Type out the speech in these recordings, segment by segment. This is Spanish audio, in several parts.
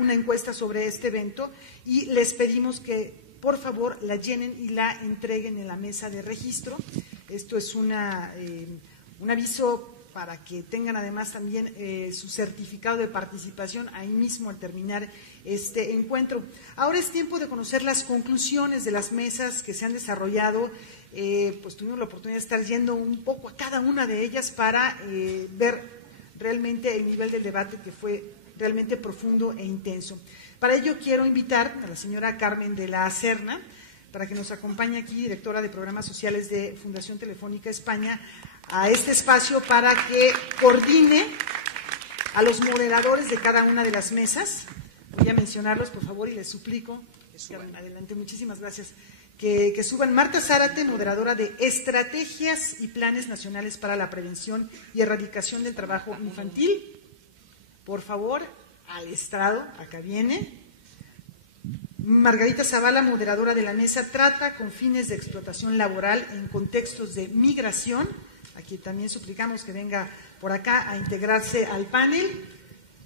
una encuesta sobre este evento y les pedimos que por favor la llenen y la entreguen en la mesa de registro. Esto es un aviso para que tengan además también su certificado de participación ahí mismo al terminar este encuentro. Ahora es tiempo de conocer las conclusiones de las mesas que se han desarrollado. Pues tuvimos la oportunidad de estar yendo un poco a cada una de ellas para ver realmente el nivel del debate, que fue realmente profundo e intenso. Para ello quiero invitar a la señora Carmen de la Serna para que nos acompañe aquí, directora de Programas Sociales de Fundación Telefónica España, a este espacio para que coordine a los moderadores de cada una de las mesas. Voy a mencionarlos, por favor, y les suplico que suban adelante. Muchísimas gracias. Que suban. Marta Zárate, moderadora de Estrategias y Planes Nacionales para la Prevención y Erradicación del Trabajo Infantil. Por favor, al estrado, acá viene. Margarita Zavala, moderadora de la mesa Trata con fines de explotación laboral en contextos de migración. Aquí también suplicamos que venga por acá a integrarse al panel.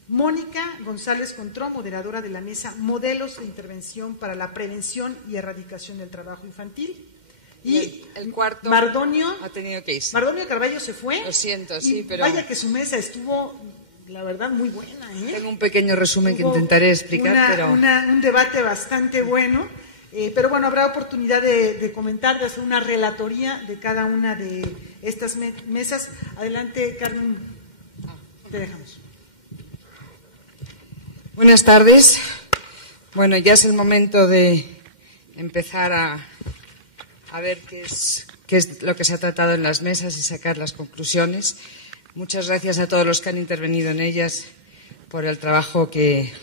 Mónica González Contró, moderadora de la mesa Modelos de Intervención para la Prevención y Erradicación del Trabajo Infantil. Y el cuarto Mardonio ha tenido que irse. Mardonio Carballo se fue. Lo siento, sí, pero vaya que su mesa estuvo, la verdad, muy buena. Tengo un pequeño resumen que intentaré explicar, un debate bastante bueno. Pero bueno, habrá oportunidad de comentar, de hacer una relatoría de cada una de estas mesas. Adelante, Carmen, te dejamos. Buenas tardes. Bueno, ya es el momento de empezar a ver qué es lo que se ha tratado en las mesas y sacar las conclusiones. Muchas gracias a todos los que han intervenido en ellas por el trabajo que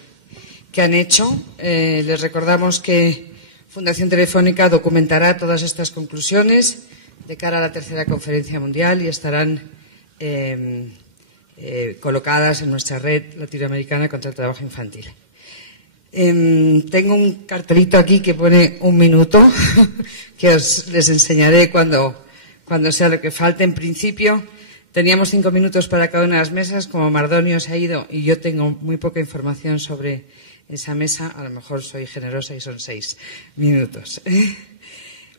han hecho. Les recordamos que Fundación Telefónica documentará todas estas conclusiones de cara a la tercera conferencia mundial y estarán colocadas en nuestra red latinoamericana contra el trabajo infantil. Tengo un cartelito aquí que pone 1 minuto que les enseñaré cuando sea lo que falte. En principio teníamos 5 minutos para cada una de las mesas. Como Mardonio se ha ido y yo tengo muy poca información sobre esa mesa, a lo mejor soy generosa y son 6 minutos.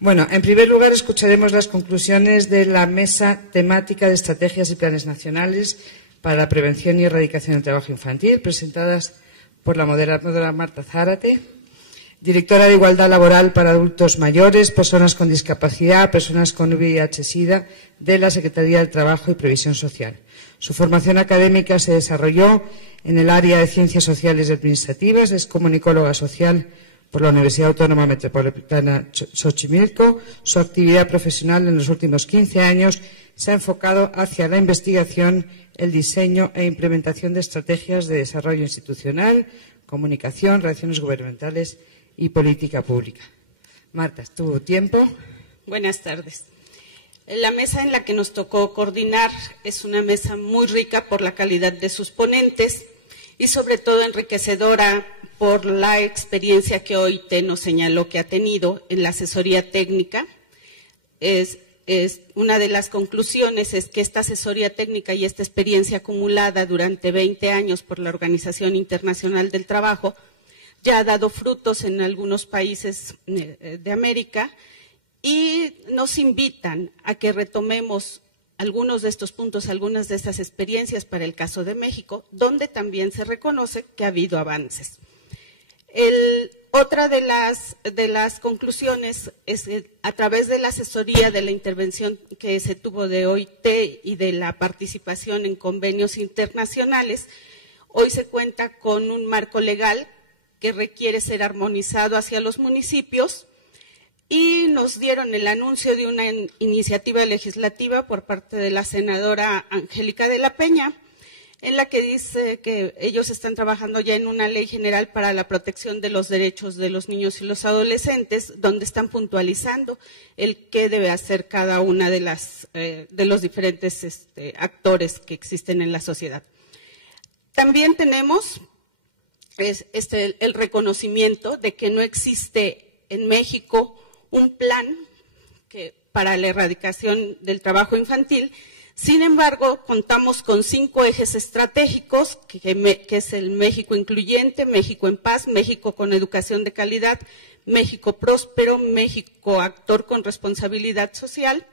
Bueno, en primer lugar escucharemos las conclusiones de la mesa temática de estrategias y planes nacionales para la prevención y erradicación del trabajo infantil, presentadas por la moderadora Marta Zárate, directora de Igualdad Laboral para Adultos Mayores, Personas con Discapacidad, Personas con VIH-Sida de la Secretaría del Trabajo y Previsión Social. Su formación académica se desarrolló en el área de Ciencias Sociales y Administrativas, es comunicóloga social por la Universidad Autónoma Metropolitana Xochimilco. Su actividad profesional en los últimos 15 años se ha enfocado hacia la investigación, el diseño e implementación de estrategias de desarrollo institucional, comunicación, relaciones gubernamentales y política pública. Marta, es tu tiempo. Buenas tardes. La mesa en la que nos tocó coordinar es una mesa muy rica por la calidad de sus ponentes y sobre todo enriquecedora por la experiencia que OIT nos señaló que ha tenido en la asesoría técnica. Una de las conclusiones es que esta asesoría técnica y esta experiencia acumulada durante 20 años por la Organización Internacional del Trabajo ya ha dado frutos en algunos países de América y nos invitan a que retomemos algunos de estos puntos, algunas de estas experiencias para el caso de México, donde también se reconoce que ha habido avances. Otra de las conclusiones es a través de la asesoría de la intervención que se tuvo de OIT y de la participación en convenios internacionales, hoy se cuenta con un marco legal que requiere ser armonizado hacia los municipios y nos dieron el anuncio de una iniciativa legislativa por parte de la senadora Angélica de la Peña, en la que dice que ellos están trabajando ya en una ley general para la protección de los derechos de los niños y los adolescentes, donde están puntualizando el qué debe hacer cada una de los diferentes actores que existen en la sociedad. También tenemos el reconocimiento de que no existe en México un plan para la erradicación del trabajo infantil. Sin embargo, contamos con 5 ejes estratégicos, que es el México incluyente, México en paz, México con educación de calidad, México próspero, México actor con responsabilidad social,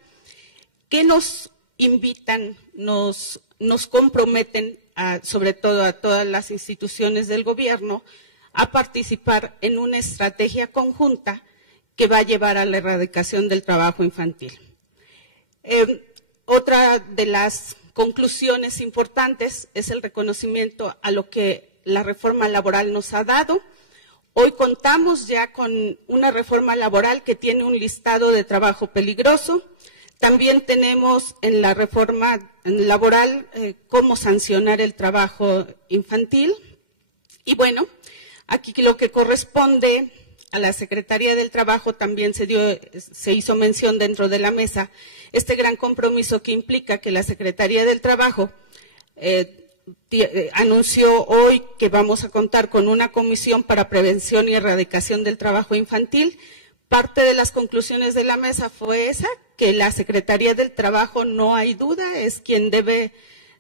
que nos invitan, nos comprometen, sobre todo a todas las instituciones del gobierno, a participar en una estrategia conjunta que va a llevar a la erradicación del trabajo infantil. Otra de las conclusiones importantes es el reconocimiento a lo que la reforma laboral nos ha dado. Hoy contamos ya con una reforma laboral que tiene un listado de trabajo peligroso. También tenemos en la reforma laboral cómo sancionar el trabajo infantil. Y bueno, aquí lo que corresponde a la Secretaría del Trabajo también se hizo mención dentro de la mesa este gran compromiso que implica que la Secretaría del Trabajo anunció hoy que vamos a contar con una comisión para prevención y erradicación del trabajo infantil. Parte de las conclusiones de la mesa fue esa, que la Secretaría del Trabajo, no hay duda, es quien debe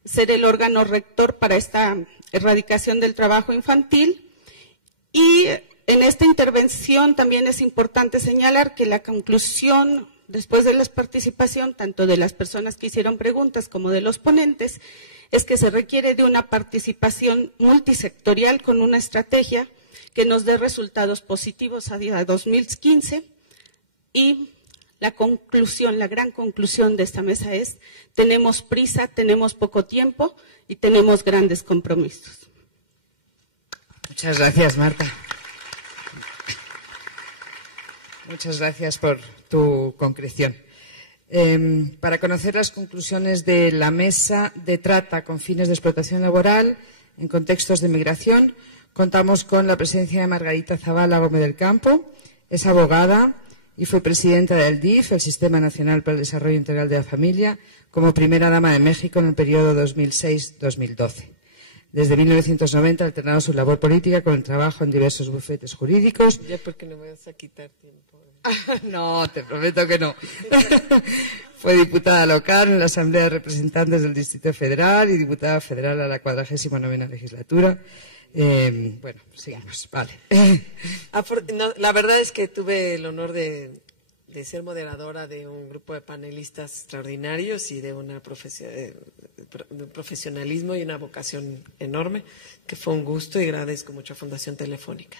ser el órgano rector para esta erradicación del trabajo infantil. Y en esta intervención también es importante señalar que la conclusión, después de la participación tanto de las personas que hicieron preguntas como de los ponentes, es que se requiere de una participación multisectorial con una estrategia que nos dé resultados positivos a 2015. Y la conclusión, la gran conclusión de esta mesa es: tenemos prisa, tenemos poco tiempo y tenemos grandes compromisos. Muchas gracias, Marta. Muchas gracias por tu concreción. Para conocer las conclusiones de la mesa de trata con fines de explotación laboral en contextos de migración, contamos con la presencia de Margarita Zavala Gómez del Campo. Es abogada y fue presidenta del DIF, el Sistema Nacional para el Desarrollo Integral de la Familia, como primera dama de México en el periodo 2006-2012. Desde 1990 ha alternado su labor política con el trabajo en diversos bufetes jurídicos. Ya porque no me vas a quitar tiempo. No, te prometo que no. Fue diputada local en la Asamblea de Representantes del Distrito Federal y diputada federal a la 49ª legislatura. Bueno, sigamos, vale. La verdad es que tuve el honor de ser moderadora de un grupo de panelistas extraordinarios y de un profesionalismo y una vocación enorme, que fue un gusto, y agradezco mucho a Fundación Telefónica.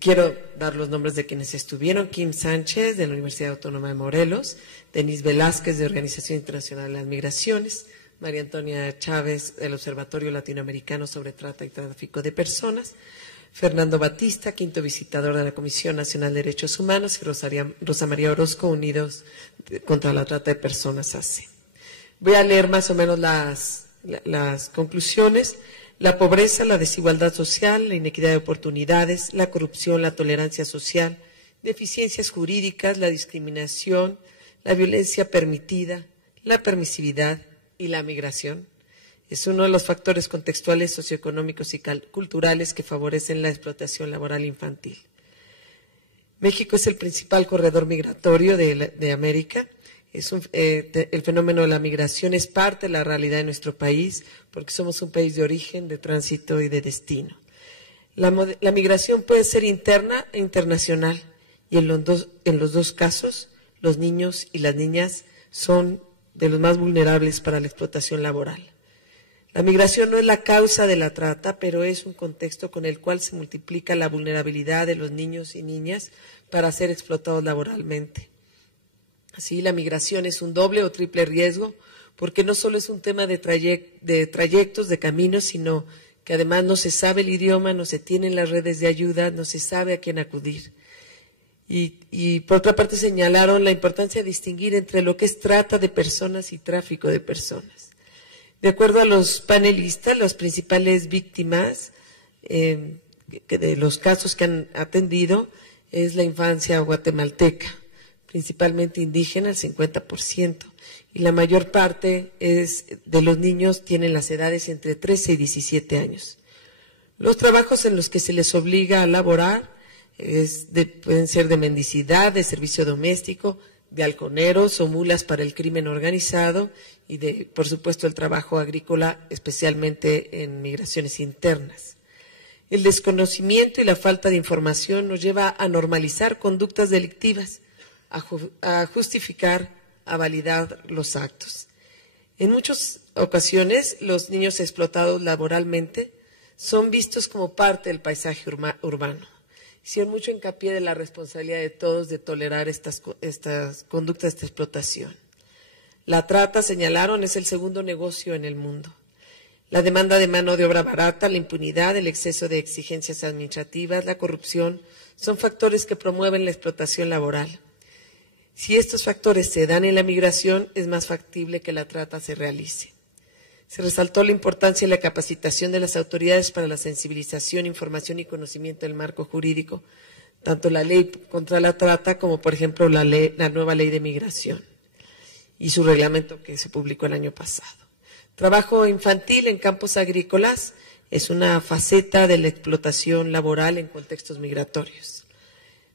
Quiero dar los nombres de quienes estuvieron: Kim Sánchez, de la Universidad Autónoma de Morelos; Denise Velázquez, de Organización Internacional de las Migraciones; María Antonia Chávez, del Observatorio Latinoamericano sobre Trata y Tráfico de Personas; Fernando Batista, quinto visitador de la Comisión Nacional de Derechos Humanos; y Rosa María Orozco, Unidos contra la Trata de Personas, AC. Voy a leer más o menos las conclusiones. La pobreza, la desigualdad social, la inequidad de oportunidades, la corrupción, la tolerancia social, deficiencias jurídicas, la discriminación, la violencia permitida, la permisividad y la migración es uno de los factores contextuales, socioeconómicos y culturales que favorecen la explotación laboral infantil. México es el principal corredor migratorio de América. El fenómeno de la migración es parte de la realidad de nuestro país, porque somos un país de origen, de tránsito y de destino. La migración puede ser interna e internacional, y en los dos casos, los niños y las niñas son de los más vulnerables para la explotación laboral. La migración no es la causa de la trata, pero es un contexto con el cual se multiplica la vulnerabilidad de los niños y niñas para ser explotados laboralmente. Así, la migración es un doble o triple riesgo, porque no solo es un tema de trayectos, de caminos, sino que además no se sabe el idioma, no se tienen las redes de ayuda, no se sabe a quién acudir. Y por otra parte señalaron la importancia de distinguir entre lo que es trata de personas y tráfico de personas. De acuerdo a los panelistas, las principales víctimas de los casos que han atendido es la infancia guatemalteca, principalmente indígena, el 50%, y la mayor parte de los niños tienen las edades entre 13 y 17 años. Los trabajos en los que se les obliga a laborar pueden ser de mendicidad, de servicio doméstico, de halconeros o mulas para el crimen organizado y de, por supuesto, el trabajo agrícola, especialmente en migraciones internas. El desconocimiento y la falta de información nos lleva a normalizar conductas delictivas, a justificar, a validar los actos. En muchas ocasiones, los niños explotados laboralmente son vistos como parte del paisaje urbano. Hicieron mucho hincapié de la responsabilidad de todos de tolerar estas conductas de explotación. La trata, señalaron, es el segundo negocio en el mundo. La demanda de mano de obra barata, la impunidad, el exceso de exigencias administrativas, la corrupción, son factores que promueven la explotación laboral. Si estos factores se dan en la migración, es más factible que la trata se realice. Se resaltó la importancia de la capacitación de las autoridades para la sensibilización, información y conocimiento del marco jurídico, tanto la ley contra la trata como, por ejemplo, la nueva ley de migración y su reglamento que se publicó el año pasado. Trabajo infantil en campos agrícolas es una faceta de la explotación laboral en contextos migratorios.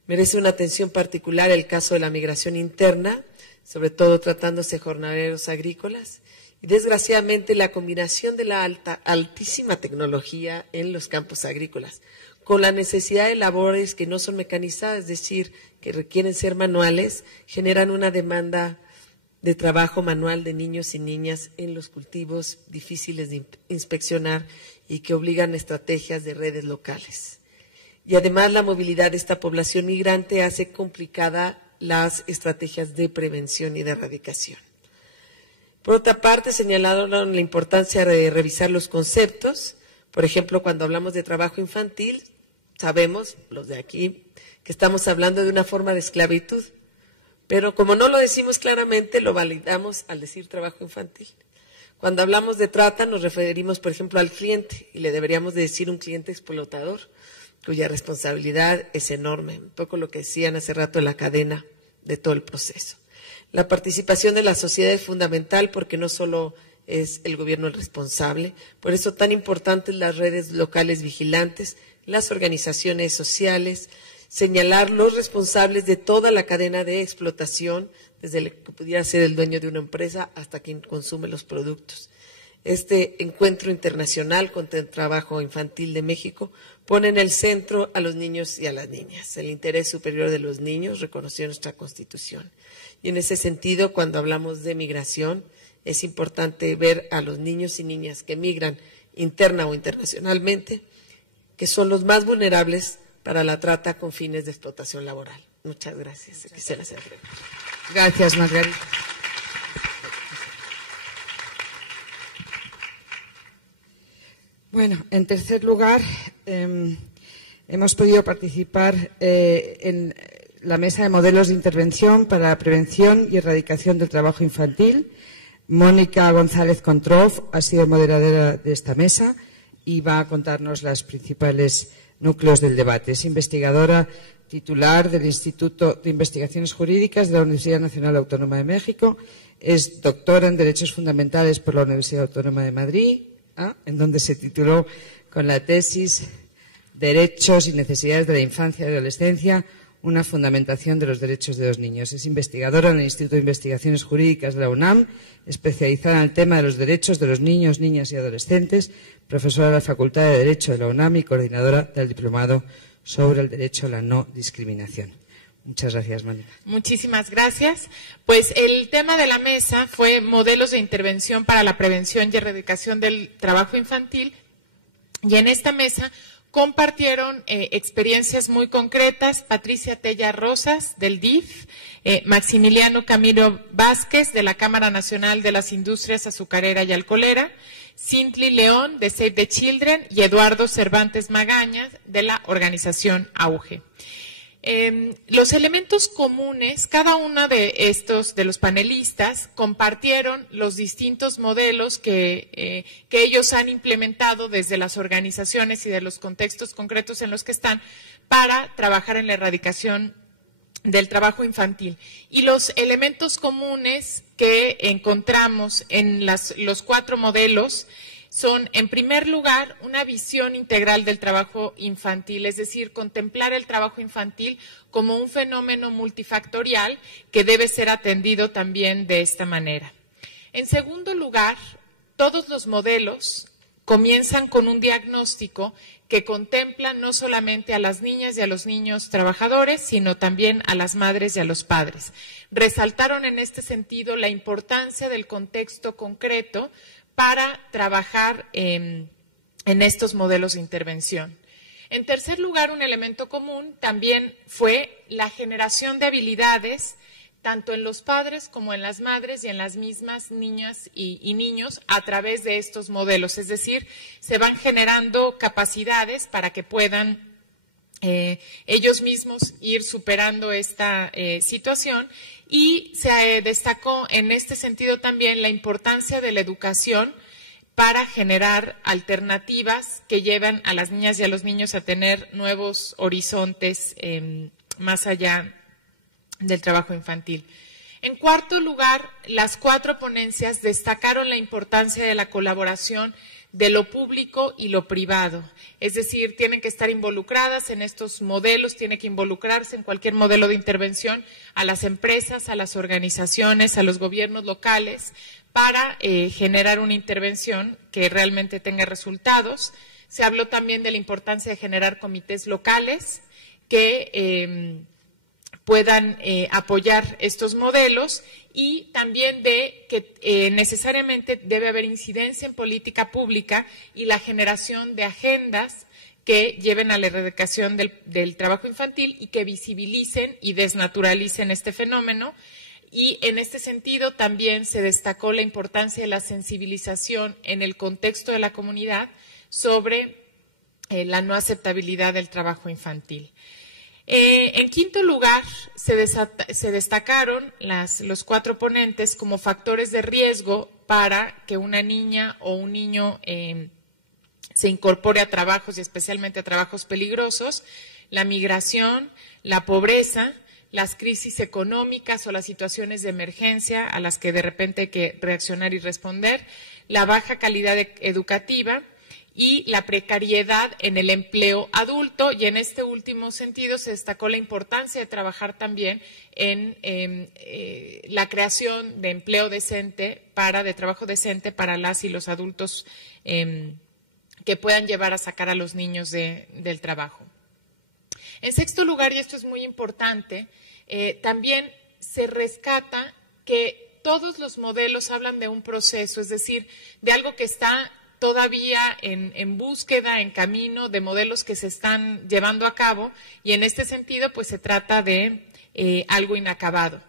Merece una atención particular el caso de la migración interna, sobre todo tratándose de jornaleros agrícolas, y desgraciadamente la combinación de la altísima tecnología en los campos agrícolas, con la necesidad de labores que no son mecanizadas, es decir, que requieren ser manuales, generan una demanda de trabajo manual de niños y niñas en los cultivos difíciles de inspeccionar y que obligan a estrategias de redes locales. Y además la movilidad de esta población migrante hace complicada las estrategias de prevención y de erradicación. Por otra parte, señalaron la importancia de revisar los conceptos. Por ejemplo, cuando hablamos de trabajo infantil, sabemos, los de aquí, que estamos hablando de una forma de esclavitud. Pero como no lo decimos claramente, lo validamos al decir trabajo infantil. Cuando hablamos de trata, nos referimos, por ejemplo, al cliente, y le deberíamos de decir un cliente explotador, cuya responsabilidad es enorme. Un poco lo que decían hace rato en la cadena de todo el proceso. La participación de la sociedad es fundamental porque no solo es el gobierno el responsable, por eso tan importantes las redes locales vigilantes, las organizaciones sociales, señalar los responsables de toda la cadena de explotación, desde el que pudiera ser el dueño de una empresa hasta quien consume los productos. Este encuentro internacional contra el trabajo infantil de México pone en el centro a los niños y a las niñas, el interés superior de los niños reconocido en nuestra Constitución. Y en ese sentido, cuando hablamos de migración, es importante ver a los niños y niñas que migran interna o internacionalmente, que son los más vulnerables para la trata con fines de explotación laboral. Muchas gracias. Gracias, Margarita. Bueno, en tercer lugar, hemos podido participar en la mesa de modelos de intervención para la prevención y erradicación del trabajo infantil. Mónica González Controv ha sido moderadora de esta mesa y va a contarnos los principales núcleos del debate. Es investigadora titular del Instituto de Investigaciones Jurídicas de la Universidad Nacional Autónoma de México. Es doctora en Derechos Fundamentales por la Universidad Autónoma de Madrid, en donde se tituló con la tesis Derechos y necesidades de la infancia y adolescencia, una fundamentación de los derechos de los niños. Es investigadora en el Instituto de Investigaciones Jurídicas de la UNAM, especializada en el tema de los derechos de los niños, niñas y adolescentes, profesora de la Facultad de Derecho de la UNAM y coordinadora del Diplomado sobre el Derecho a la No Discriminación. Muchas gracias, Mónica. Muchísimas gracias. Pues el tema de la mesa fue modelos de intervención para la prevención y erradicación del trabajo infantil. Y en esta mesa compartieron experiencias muy concretas Patricia Tella Rosas, del DIF, Maximiliano Camilo Vázquez, de la Cámara Nacional de las Industrias Azucarera y Alcoholera, Cintli León, de Save the Children, y Eduardo Cervantes Magaña, de la organización AUGE. Los elementos comunes, cada uno de los panelistas, compartieron los distintos modelos que ellos han implementado desde las organizaciones y de los contextos concretos en los que están para trabajar en la erradicación del trabajo infantil. Y los elementos comunes que encontramos en los 4 modelos son, en primer lugar, una visión integral del trabajo infantil, es decir, contemplar el trabajo infantil como un fenómeno multifactorial que debe ser atendido también de esta manera. En segundo lugar, todos los modelos comienzan con un diagnóstico que contempla no solamente a las niñas y a los niños trabajadores, sino también a las madres y a los padres. Resaltaron en este sentido la importancia del contexto concreto para trabajar en estos modelos de intervención. En tercer lugar, un elemento común también fue la generación de habilidades tanto en los padres como en las madres y en las mismas niñas y niños a través de estos modelos. Es decir, se van generando capacidades para que puedan ellos mismos ir superando esta situación, y se destacó en este sentido también la importancia de la educación para generar alternativas que llevan a las niñas y a los niños a tener nuevos horizontes más allá del trabajo infantil. En cuarto lugar, las 4 ponencias destacaron la importancia de la colaboración de lo público y lo privado. Es decir, tienen que estar involucradas en estos modelos, tiene que involucrarse en cualquier modelo de intervención a las empresas, a las organizaciones, a los gobiernos locales, para generar una intervención que realmente tenga resultados. Se habló también de la importancia de generar comités locales que puedan apoyar estos modelos, y también de que necesariamente debe haber incidencia en política pública y la generación de agendas que lleven a la erradicación del trabajo infantil y que visibilicen y desnaturalicen este fenómeno. Y en este sentido también se destacó la importancia de la sensibilización en el contexto de la comunidad sobre la no aceptabilidad del trabajo infantil. En quinto lugar, se destacaron los 4 ponentes como factores de riesgo para que una niña o un niño se incorpore a trabajos y especialmente a trabajos peligrosos: la migración, la pobreza, las crisis económicas o las situaciones de emergencia a las que de repente hay que reaccionar y responder, la baja calidad educativa y la precariedad en el empleo adulto. Y en este último sentido se destacó la importancia de trabajar también en la creación de empleo decente, de trabajo decente para las y los adultos que puedan llevar a sacar a los niños del trabajo. En sexto lugar, y esto es muy importante, también se rescata que todos los modelos hablan de un proceso, es decir, de algo que está todavía en búsqueda, en camino, de modelos que se están llevando a cabo, y en este sentido pues se trata de algo inacabado.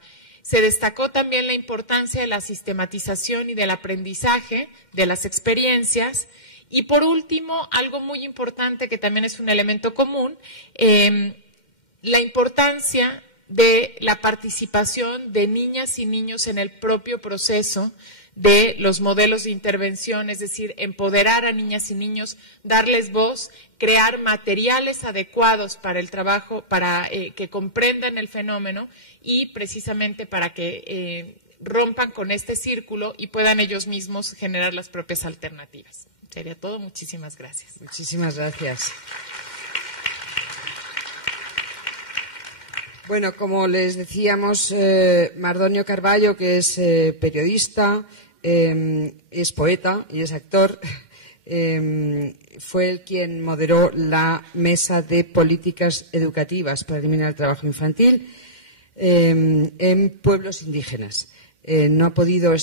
Se destacó también la importancia de la sistematización y del aprendizaje de las experiencias, y por último, algo muy importante que también es un elemento común, la importancia de la participación de niñas y niños en el propio proceso de los modelos de intervención, es decir, empoderar a niñas y niños, darles voz, crear materiales adecuados para el trabajo, para que comprendan el fenómeno y precisamente para que rompan con este círculo y puedan ellos mismos generar las propias alternativas. Sería todo. Muchísimas gracias. Muchísimas gracias. Bueno, como les decíamos, Mardonio Carballo, que es periodista, es poeta y es actor, fue el quien moderó la mesa de políticas educativas para eliminar el trabajo infantil en pueblos indígenas. No ha podido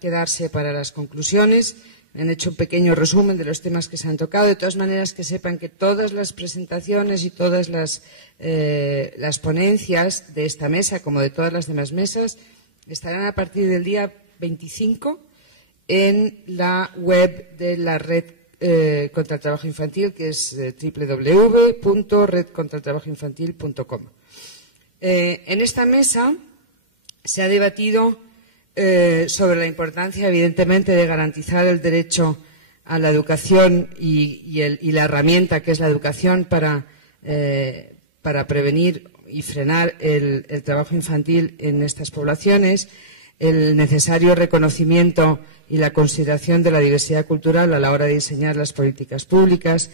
quedarse para las conclusiones. Han hecho un pequeño resumen de los temas que se han tocado. De todas maneras, que sepan que todas las presentaciones y todas las ponencias de esta mesa, como de todas las demás mesas, estarán a partir del día 25 en la web de la Red contra el Trabajo Infantil, que es www.redcontraeltrabajoinfantil.com. En esta mesa se ha debatido sobre la importancia, evidentemente, de garantizar el derecho a la educación y la herramienta que es la educación para prevenir y frenar el trabajo infantil en estas poblaciones. el necesario reconocimiento y la consideración de la diversidad cultural a la hora de diseñar las políticas públicas,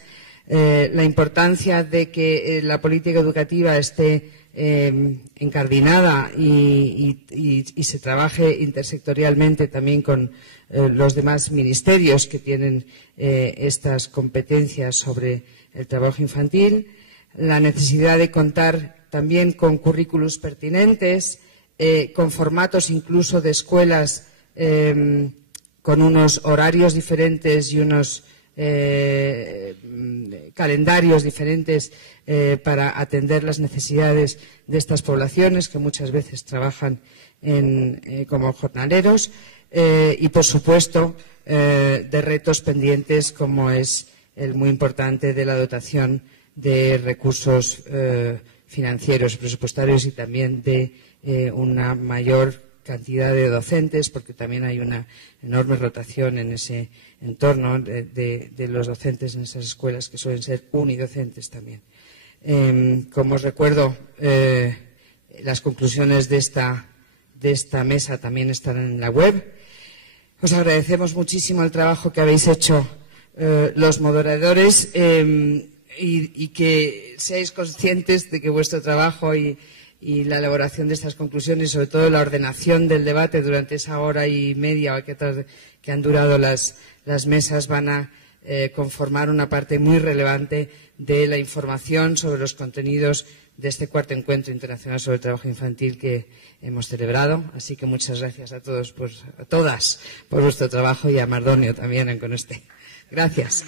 la importancia de que la política educativa esté encardinada y se trabaje intersectorialmente también con los demás ministerios que tienen estas competencias sobre el trabajo infantil, la necesidad de contar también con currículos pertinentes, con formatos incluso de escuelas con unos horarios diferentes y unos calendarios diferentes para atender las necesidades de estas poblaciones que muchas veces trabajan como jornaleros y, por supuesto, de retos pendientes como es el muy importante de la dotación de recursos financieros, presupuestarios y también de una mayor cantidad de docentes, porque también hay una enorme rotación en ese entorno de los docentes en esas escuelas que suelen ser unidocentes también. Como os recuerdo, las conclusiones de esta mesa también están en la web. Os agradecemos muchísimo el trabajo que habéis hecho los moderadores y que seáis conscientes de que vuestro trabajo y la elaboración de estas conclusiones y sobre todo la ordenación del debate durante esa hora y media que han durado las mesas van a conformar una parte muy relevante de la información sobre los contenidos de este cuarto encuentro internacional sobre el trabajo infantil que hemos celebrado. Así que muchas gracias a todos, a todas, por vuestro trabajo y a Mardonio también con este. Gracias.